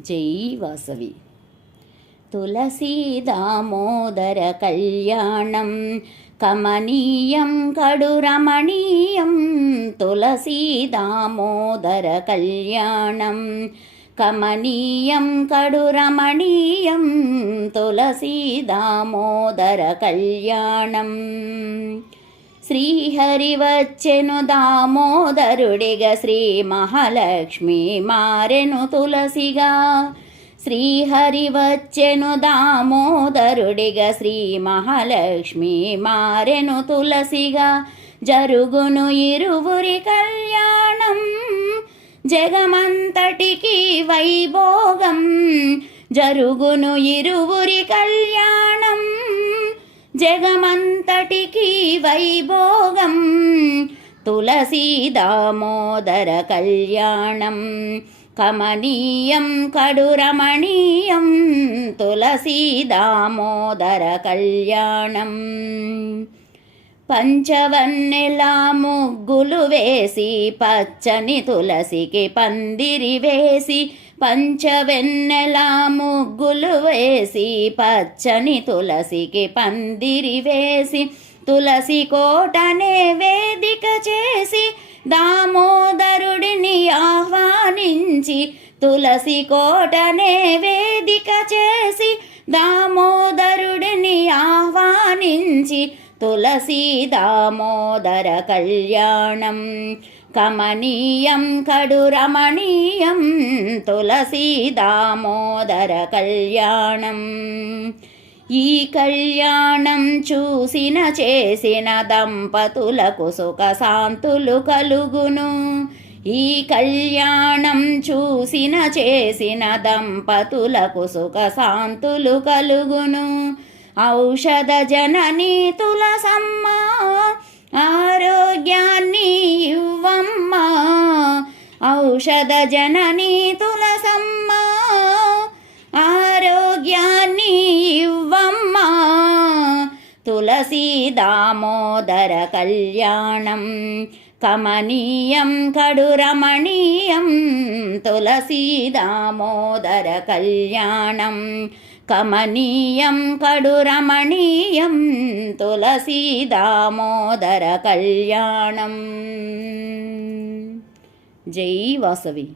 జై వాసవి. తులసీ దామోదర కళ్యాణం కమనీయం కడు రమణీయం. తులసీ దామోదర కళ్యాణం కమనీయం కడు రమణీయం. తులసీ దామోదర కళ్యాణం. శ్రీహరి వచ్చెను దామోదరుడిగ, శ్రీ మహాలక్ష్మి మారెను తులసిగా. శ్రీహరి వచ్చెను దామోదరుడిగ, శ్రీ మహాలక్ష్మి మారెను తులసిగా. జరుగును ఇరువురి కళ్యాణం, జగమంతటికి వైభోగం. జరుగును ఇరువురి కళ్యాణం, జగమంతటికి వైభోగం. తులసీ దామోదర కళ్యాణం కమనీయం కడు రమణీయం. తులసీ దామోదర కళ్యాణం. పంచవన్నెల ముగ్గులు వేసి, పచ్చని తులసికి పందిరి వేసి. పంచవెన్నెల ముగ్గులు వేసి, పచ్చని తులసికి పందిరి వేసి. తులసి కోటనే వేదిక చేసి, దామోదరుడిని ఆహ్వానించి. తులసి కోటనే వేదిక చేసి, దామోదరుడిని ఆహ్వానించి. తులసీ దామోదర కళ్యాణం కమనీయం కడు రమణీయం. తులసీ దామోదర కళ్యాణం. ఈ కళ్యాణం చూసిన చేసిన దంపతులకు సుఖ శాంతులు కలుగును. ఈ కళ్యాణం చూసిన చేసిన దంపతులకు సుఖ శాంతులు కలుగును. ఔషధ జననీ తులసమ్మ, ఆరోగ్యాన్ని ఇవ్వమ్మా. ఔషధ జననీ తులసమ్మ, ఆరోగ్యాన్ని ఇవ్వమ్మా. తులసీ దామోదర కళ్యాణం కమనీయం కడు రమణీయం. తులసీ దామోదర కళ్యాణం కమనీయం కడు రమణీయం. తులసీ దామోదర కళ్యాణం. జై వాసవి.